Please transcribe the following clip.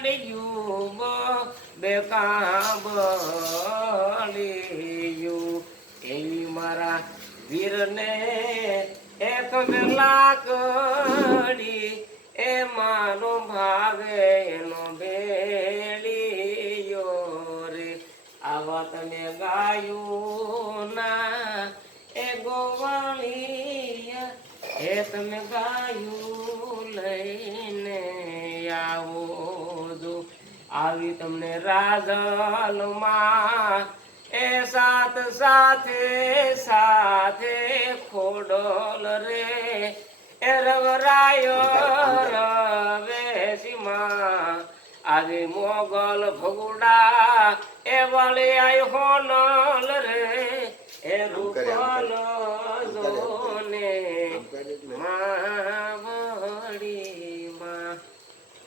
લાકડિયું બેકાબલિયું એવી મારા વીરને એક લાકડી એ માનો ભાવે એનો ભેળિયો રે આવા તમે ગાયું ના એ ગોવાળિયા એ તમે ગાયું લઈને આવો જો આવી તમને રાજલમાં એ સાત સાથે સાથે ખોડલ રે એ રવરાયો રવેશીમાં આવી મોગલ ભગુડા એ વળી આય હોનલ રે એ રૂપલ જોને માવડી